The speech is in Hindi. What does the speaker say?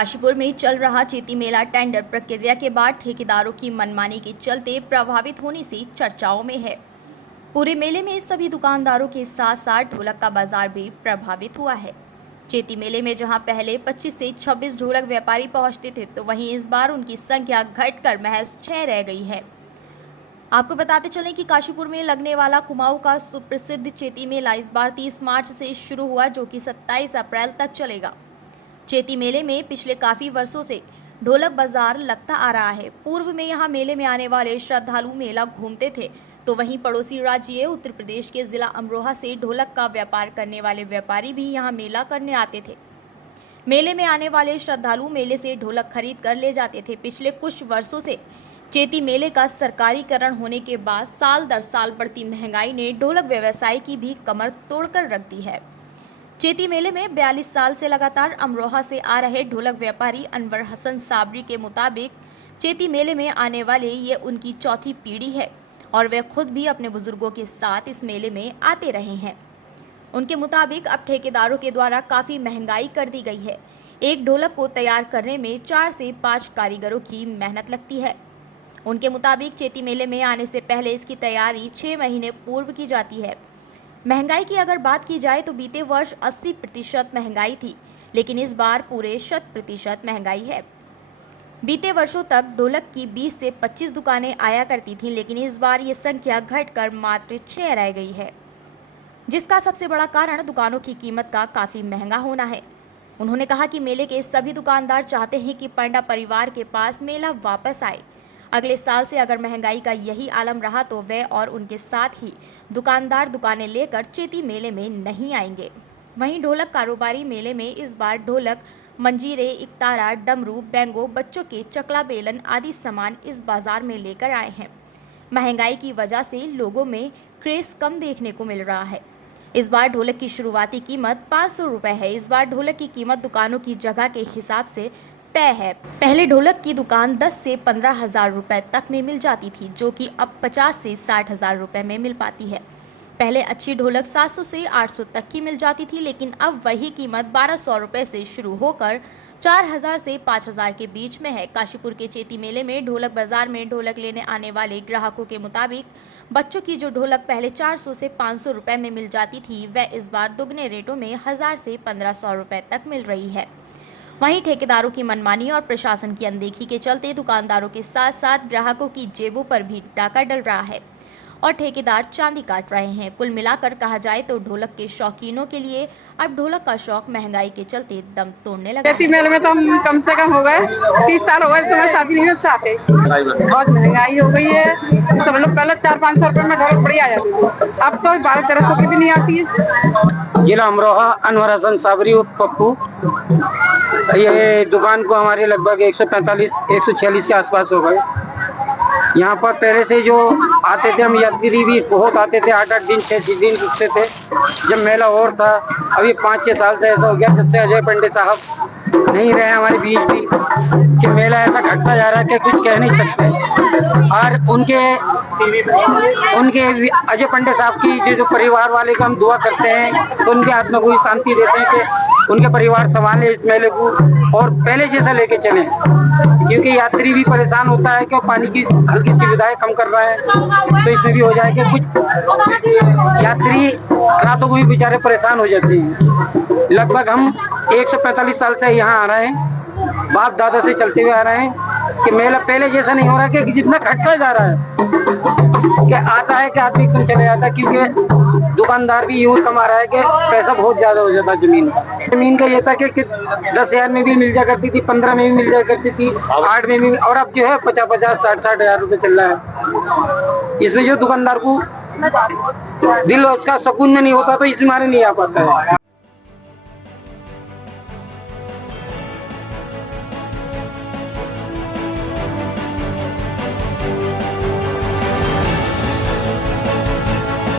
काशीपुर में चल रहा चेती मेला टेंडर प्रक्रिया के बाद ठेकेदारों की मनमानी के चलते प्रभावित होने से चर्चाओं में है। पूरे मेले में सभी दुकानदारों के साथ साथ ढोलक का बाजार भी प्रभावित हुआ है। चेती मेले में जहां पहले 25 से 26 ढोलक व्यापारी पहुंचते थे, तो वहीं इस बार उनकी संख्या घटकर महज 6 रह गई है। आपको बताते चलें कि काशीपुर में लगने वाला कुमाऊं का सुप्रसिद्ध चेती मेला इस बार 30 मार्च से शुरू हुआ, जो कि 27 अप्रैल तक चलेगा। चेती मेले में पिछले काफ़ी वर्षों से ढोलक बाजार लगता आ रहा है। पूर्व में यहाँ मेले में आने वाले श्रद्धालु मेला घूमते थे, तो वहीं पड़ोसी राज्य उत्तर प्रदेश के जिला अमरोहा से ढोलक का व्यापार करने वाले व्यापारी भी यहाँ मेला करने आते थे। मेले में आने वाले श्रद्धालु मेले से ढोलक खरीद कर ले जाते थे। पिछले कुछ वर्षों से चेती मेले का सरकारीकरण होने के बाद साल दर साल बढ़ती महंगाई ने ढोलक व्यवसाय की भी कमर तोड़कर रख दी है। चेती मेले में 42 साल से लगातार अमरोहा से आ रहे ढोलक व्यापारी अनवर हसन साबरी के मुताबिक चेती मेले में आने वाले ये उनकी चौथी पीढ़ी है और वे खुद भी अपने बुजुर्गों के साथ इस मेले में आते रहे हैं। उनके मुताबिक अब ठेकेदारों के द्वारा काफ़ी महंगाई कर दी गई है। एक ढोलक को तैयार करने में 4 से 5 कारीगरों की मेहनत लगती है। उनके मुताबिक चेती मेले में आने से पहले इसकी तैयारी 6 महीने पूर्व की जाती है। महंगाई की अगर बात की जाए तो बीते वर्ष 80% महंगाई थी, लेकिन इस बार पूरे 100% महंगाई है। बीते वर्षों तक ढोलक की 20 से 25 दुकानें आया करती थीं, लेकिन इस बार ये संख्या घटकर मात्र 6 रह गई है, जिसका सबसे बड़ा कारण दुकानों की कीमत का काफ़ी महंगा होना है। उन्होंने कहा कि मेले के सभी दुकानदार चाहते हैं कि पंडा परिवार के पास मेला वापस आए। अगले साल से अगर महंगाई का यही आलम रहा तो वे और उनके साथ ही दुकानदार दुकानें लेकर चेती मेले में नहीं आएंगे। वहीं ढोलक कारोबारी मेले में इस बार ढोलक, मंजीरे, इकतारा, डमरू, बैंगो, बच्चों के चकला बेलन आदि सामान इस बाजार में लेकर आए हैं। महंगाई की वजह से लोगों में क्रेज कम देखने को मिल रहा है। इस बार ढोलक की शुरुआती कीमत 500 रुपये है। इस बार ढोलक की कीमत दुकानों की जगह के हिसाब से तय है। पहले ढोलक की दुकान 10 से 15 हज़ार रुपये तक में मिल जाती थी, जो कि अब 50 से 60 हज़ार रुपये में मिल पाती है। पहले अच्छी ढोलक 700 से 800 तक की मिल जाती थी, लेकिन अब वही कीमत 1200 रुपये से शुरू होकर 4000 से 5000 के बीच में है। काशीपुर के चेती मेले में ढोलक बाजार में ढोलक लेने आने वाले ग्राहकों के मुताबिक बच्चों की जो ढोलक पहले 400 से 500 रुपये में मिल जाती थी, वह इस बार दुगने रेटों में 1000 से 1500 रुपये तक मिल रही है। वहीं ठेकेदारों की मनमानी और प्रशासन की अनदेखी के चलते दुकानदारों के साथ साथ ग्राहकों की जेबों पर भी डाका डल रहा है और ठेकेदार चांदी काट रहे हैं। कुल मिलाकर कहा जाए तो ढोलक के शौकीनों के लिए अब ढोलक का शौक महंगाई के चलते दम तोड़ने लगा। चेती मेले में तो हम कम से कम हो गए 30 साल हो गए, तो मैं शादी नहीं चाहते। बहुत महंगाई हो गई है। सब लोग पहले 400-500 रुपए में ढोलक बड़ी आ जाती थी, अब तो 1200-1300 की भी नहीं आती है। जिला अमरोहा, अनवर हसन साबरी उर्फ पप्पू। ये दुकान को हमारे लगभग 145-146 के आसपास हो गए। यहाँ पर पहले से जो आते थे, हम यात्री भी बहुत आते थे, 8-8 दिन 6 दिन रुकते थे जब मेला और था। अभी 5-6 साल से ऐसा हो गया जब से अजय पंडे साहब नहीं रहे हमारे बीच भी, कि मेला ऐसा घटता जा रहा है कि कुछ कह नहीं सकते। और उनके अजय पंडे साहब की जो परिवार वाले का हम दुआ करते हैं, तो उनके आत्मा को शांति देते हैं कि उनके परिवार संभाले इस मेले को और पहले जैसा लेके चले, क्योंकि यात्री भी परेशान होता है कि पानी की हल्की सुविधाएं कम कर रहा है, तो इसमें भी हो जाएगा कुछ यात्री रातों को भी बेचारे परेशान हो जाते हैं। लगभग हम 145 साल से यहाँ आ रहे हैं, बाप दादा से चलते हुए आ रहे हैं कि मेला पहले जैसा नहीं हो रहा कि जितना घटता जा रहा है, कि आता है कि आदमी कम चले जाता है, क्योंकि दुकानदार भी यूँ कमा रहा है कि पैसा बहुत ज्यादा हो जाता है। जमीन का ये था कि 10,000 में भी मिल जा करती थी, 15 में भी मिल जा करती थी, 8 में भी, और अब जो है 50-50, 60-60 हज़ार रुपये चल रहा है। इसमें जो दुकानदार को दिल उसका सुकून नहीं होता, तो इस मारे नहीं आ पाता है।